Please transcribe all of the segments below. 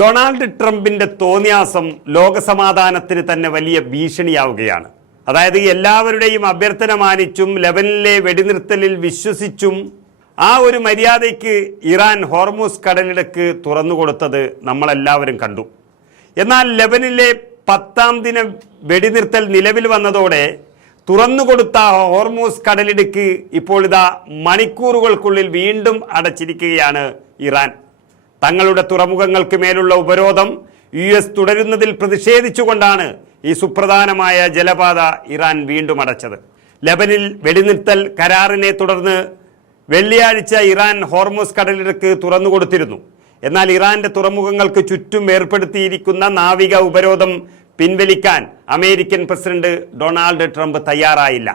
Donald ട്രംപിന്റെ തോന്നിയാസം ലോകസമാധാനത്തിന് തന്നെ വലിയ ഭീഷണിയാവുകയാണ്. അതായത് എല്ലാവരുടെയും അഭ്യർത്ഥന മാനിച്ചും ലെബനനിലെ വെടിനിർത്തലിൽ വിശ്വസിച്ചും ആ ഒരു മര്യാദയ്ക്ക് ഇറാൻ ഹോർമൂസ് കടലിടുക്ക് തുറന്നുകൊടുത്തത് നമ്മളെല്ലാവരും കണ്ടു. എന്നാൽ ലെബനനിലെ 10ാം ദിന വെടിനിർത്തൽ നിലവിൽ വന്നതോടെ തുറന്നുകൊടുത്ത ഹോർമൂസ് കടലിടുക്ക് ഇപ്പോൾ ഇതാ മണിക്കൂറുകൾക്കുള്ളിൽ വീണ്ടും അടച്ചിരിക്കുകയാണ് ഇറാൻ. തങ്ങളുടെ തുറമുഖങ്ങൾക്ക് മേലുള്ള ഉപരോധം US തുടരുന്നതിൽ പ്രതിഷേധിച്ചുകൊണ്ടാണ് ഈ സുപ്രധാനമായ ജലപാത ഇറാൻ വീണ്ടും അടച്ചത്. ലെബനിൽ വെടിനിർത്തൽ കരാറിനെ തുടർന്ന് വെള്ളിയാഴ്ച ഇറാൻ ഹോർമൂസ് കടലിടുക്ക് തുറന്നുകൊടുത്തിരുന്നു. എന്നാൽ ഇറാന്റെ തുറമുഖങ്ങൾക്ക് ചുറ്റും ഏർപ്പെടുത്തിയിരിക്കുന്ന നാവിക ഉപരോധം പിൻവലിക്കാൻ അമേരിക്കൻ പ്രസിഡന്റ് ഡൊണാൾഡ് ട്രംപ് തയ്യാറായില്ല.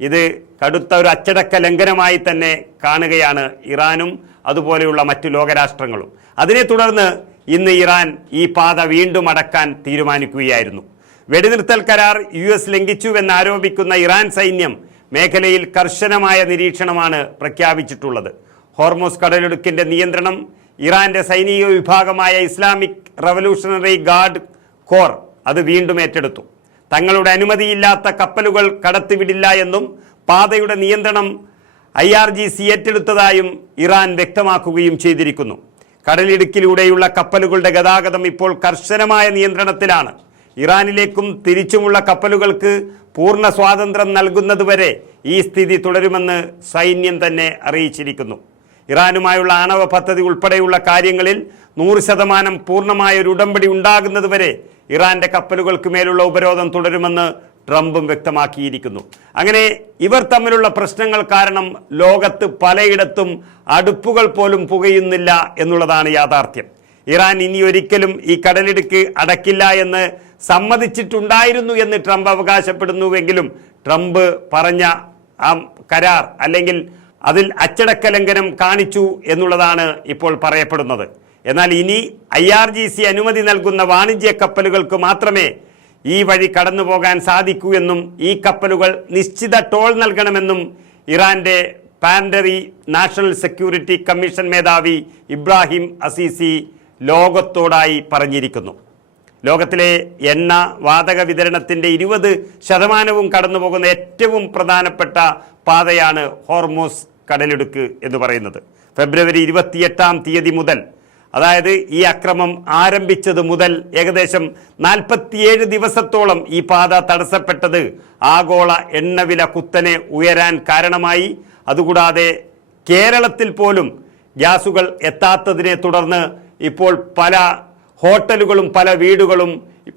ഇത് കടുത്ത ഒരു അച്ചടക്ക ലംഘനമായി തന്നെ കാണുകയാണ് ഇറാനും അതുപോലെയുള്ള മറ്റു ലോകരാഷ്ട്രങ്ങളും. അതിനെ തുടർന്ന് ഇന്ന് ഇറാൻ ഈ പാത വീണ്ടും അടക്കാൻ തീരുമാനിക്കുകയായിരുന്നു. വെടിനിർത്തൽ കരാർ US ലംഘിച്ചുവെന്നാരോപിക്കുന്ന ഇറാൻ സൈന്യം മേഖലയിൽ കർശനമായ നിരീക്ഷണമാണ് പ്രഖ്യാപിച്ചിട്ടുള്ളത്. ഹോർമൂസ് കടലിടുക്കിന്റെ നിയന്ത്രണം ഇറാന്റെ സൈനിക വിഭാഗമായ ഇസ്ലാമിക് റവല്യൂഷണറി ഗാർഡ് കോർ അത് വീണ്ടും ഏറ്റെടുത്തു. തങ്ങളുടെ അനുമതിയില്ലാത്ത കപ്പലുകൾ കടത്തിവിടില്ല എന്നും പാതയുടെ നിയന്ത്രണം IRGC ഏറ്റെടുത്തതായും ഇറാൻ വ്യക്തമാക്കുകയും ചെയ്തിരിക്കുന്നു. കടലിടുക്കിലൂടെയുള്ള കപ്പലുകളുടെ ഗതാഗതം ഇപ്പോൾ കർശനമായ നിയന്ത്രണത്തിലാണ്. ഇറാനിലേക്കും തിരിച്ചുമുള്ള കപ്പലുകൾക്ക് പൂർണ്ണ സ്വാതന്ത്ര്യം നൽകുന്നതുവരെ ഈ സ്ഥിതി തുടരുമെന്ന് സൈന്യം തന്നെ അറിയിച്ചിരിക്കുന്നു. ഇറാനുമായുള്ള ആണവ പദ്ധതി ഉൾപ്പെടെയുള്ള കാര്യങ്ങളിൽ 100% പൂർണ്ണമായ ഒരു ഉടമ്പടി ഉണ്ടാകുന്നതുവരെ ഇറാന്റെ കപ്പലുകൾക്ക് മേലുള്ള ഉപരോധം തുടരുമെന്ന് ട്രംപും വ്യക്തമാക്കിയിരിക്കുന്നു. അങ്ങനെ ഇവർ തമ്മിലുള്ള പ്രശ്നങ്ങൾ കാരണം ലോകത്ത് പലയിടത്തും അടുപ്പുകൾ പോലും പുകയുന്നില്ല എന്നുള്ളതാണ് യാഥാർത്ഥ്യം. ഇറാൻ ഇനി ഒരിക്കലും ഈ കടലിടുക്ക് അടക്കില്ല എന്ന് സമ്മതിച്ചിട്ടുണ്ടായിരുന്നു എന്ന് ട്രംപ് അവകാശപ്പെടുന്നുവെങ്കിലും ട്രംപ് പറഞ്ഞ ആ കരാർ അല്ലെങ്കിൽ അതിൽ അച്ചടക്ക ലംഘനം കാണിച്ചു എന്നുള്ളതാണ് ഇപ്പോൾ പറയപ്പെടുന്നത്. എന്നാൽ ഇനി IRGC അനുമതി നൽകുന്ന വാണിജ്യ കപ്പലുകൾക്ക് മാത്രമേ ഈ വഴി കടന്നു പോകാൻ സാധിക്കൂ എന്നും ഈ കപ്പലുകൾ നിശ്ചിത ടോൾ നൽകണമെന്നും ഇറാന്റെ പാൻഡറി നാഷണൽ സെക്യൂരിറ്റി കമ്മീഷൻ മേധാവി ഇബ്രാഹിം അസീസി ലോകത്തോടായി പറഞ്ഞിരിക്കുന്നു. ലോകത്തിലെ എണ്ണ വാതക വിതരണത്തിൻ്റെ 20% കടന്നു പോകുന്ന ഏറ്റവും പ്രധാനപ്പെട്ട പാതയാണ് ഹോർമൂസ് കടലിടുക്ക് എന്ന് പറയുന്നത്. ഫെബ്രുവരി 28-ാം തീയതി മുതൽ, അതായത് ഈ അക്രമം ആരംഭിച്ചത് മുതൽ ഏകദേശം 47 ദിവസത്തോളം ഈ പാത തടസ്സപ്പെട്ടത് ആഗോള എണ്ണവില കുത്തനെ ഉയരാൻ കാരണമായി. അതുകൂടാതെ കേരളത്തിൽ പോലും ഗ്യാസുകൾ എത്താത്തതിനെ തുടർന്ന് ഇപ്പോൾ പല ഹോട്ടലുകളും പല വീടുകളും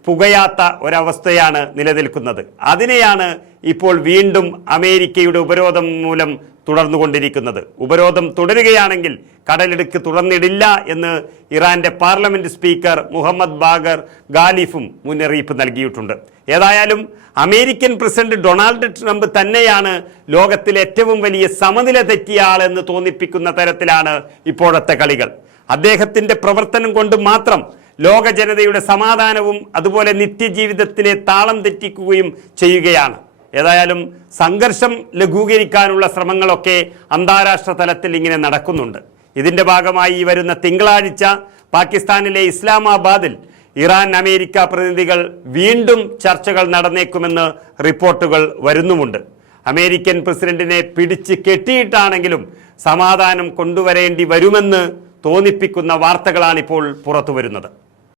പുകയാത്ത ഒരവസ്ഥയാണ് നിലനിൽക്കുന്നത്. അതിനെയാണ് ഇപ്പോൾ വീണ്ടും അമേരിക്കയുടെ ഉപരോധം മൂലം തുടർന്നുകൊണ്ടിരിക്കുന്നത്. ഉപരോധം തുടരുകയാണെങ്കിൽ കടലിടുക്ക് തുറന്നിടില്ല എന്ന് ഇറാന്റെ പാർലമെന്റ് സ്പീക്കർ മുഹമ്മദ് ബാഗർ ഗാലിഫും മുന്നറിയിപ്പ് നൽകിയിട്ടുണ്ട്. ഏതായാലും അമേരിക്കൻ പ്രസിഡന്റ് ഡൊണാൾഡ് ട്രംപ് തന്നെയാണ് ലോകത്തിലെ ഏറ്റവും വലിയ സമനില തെറ്റിയ ആളെന്ന് തോന്നിപ്പിക്കുന്ന തരത്തിലാണ് ഇപ്പോഴത്തെ കളികൾ. അദ്ദേഹത്തിന്റെ പ്രവർത്തനം കൊണ്ട് മാത്രം ലോക ജനതയുടെ സമാധാനവും അതുപോലെ നിത്യജീവിതത്തിനെ താളം തെറ്റിക്കുകയും ചെയ്യുകയാണ്. ഏതായാലും സംഘർഷം ലഘൂകരിക്കാനുള്ള ശ്രമങ്ങളൊക്കെ അന്താരാഷ്ട്ര തലത്തിൽ ഇങ്ങനെ നടക്കുന്നുണ്ട്. ഇതിന്റെ ഭാഗമായി വരുന്ന തിങ്കളാഴ്ച പാകിസ്ഥാനിലെ ഇസ്ലാമാബാദിൽ ഇറാൻ അമേരിക്ക പ്രതിനിധികൾ വീണ്ടും ചർച്ചകൾ നടന്നേക്കുമെന്ന് റിപ്പോർട്ടുകൾ വരുന്നുമുണ്ട്. അമേരിക്കൻ പ്രസിഡന്റിനെ പിടിച്ച് കെട്ടിയിട്ടാണെങ്കിലും സമാധാനം കൊണ്ടുവരേണ്ടി വരുമെന്ന് തോന്നിപ്പിക്കുന്ന വാർത്തകളാണിപ്പോൾ പുറത്തു വരുന്നത്.